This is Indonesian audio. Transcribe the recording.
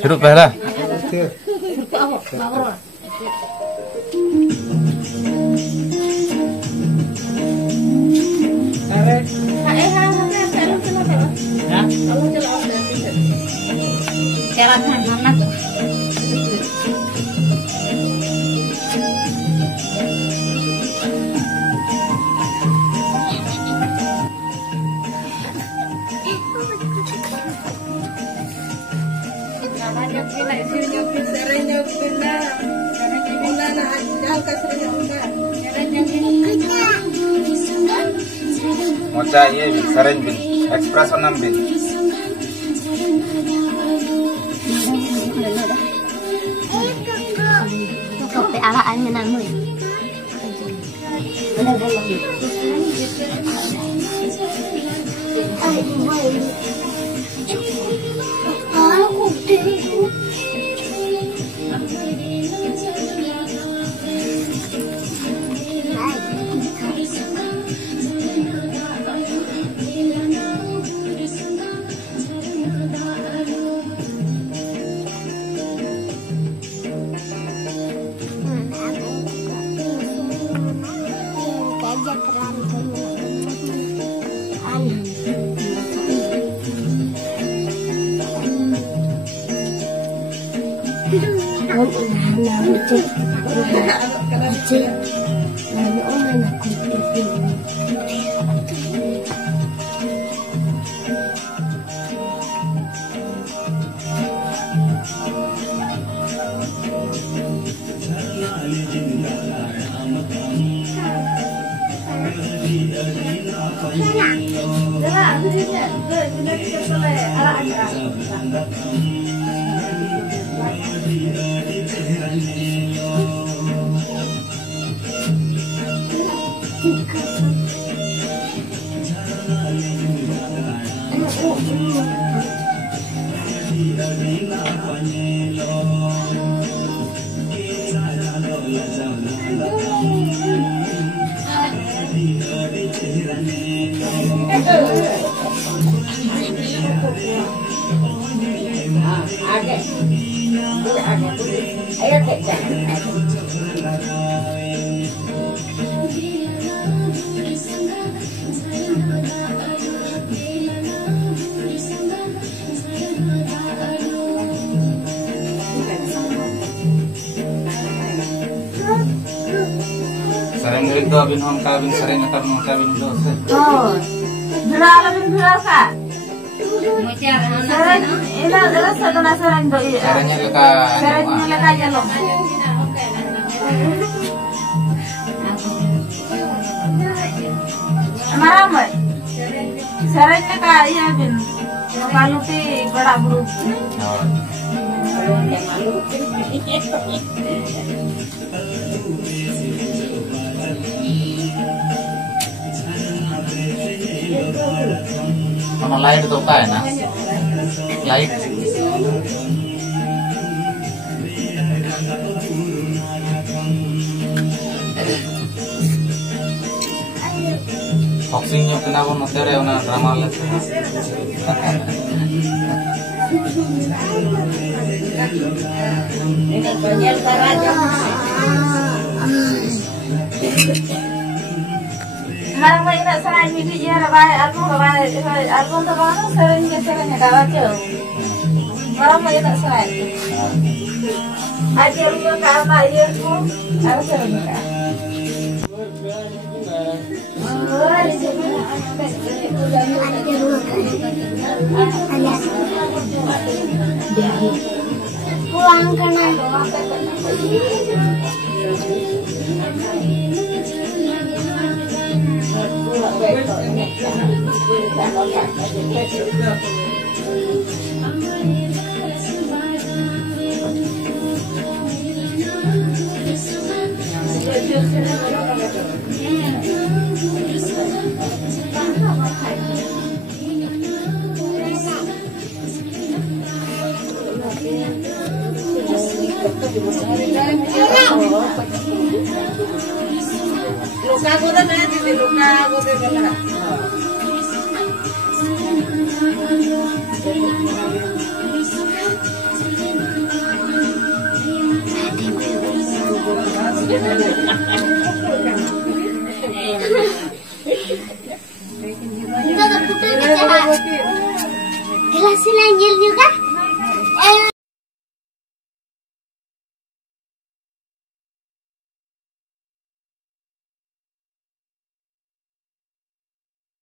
Hirup lah. Mocha ye bin, saren bin, express onam bin. Kopi ala anya namu ya. Sering dito bin hong kabin sering atar mong kabin do. Oh. Berapa bin berapa? Sering ila sadana sering do iya. Saranya leka. Saranya leka aja lo. Maramai. Sering leka iya bin. Malu ti bada buru. Sama light itu kan na? Light. Boxingnya kenapa motor ya na drama les. Ini banyak baraja. Marang mai nak sarai midi ya album tu baru sering kawat je. Marang mai nak sarai. Ajar lu ke anak dia tu harus sering ka. Pulang kena. Luka ko na di luka ko de bala.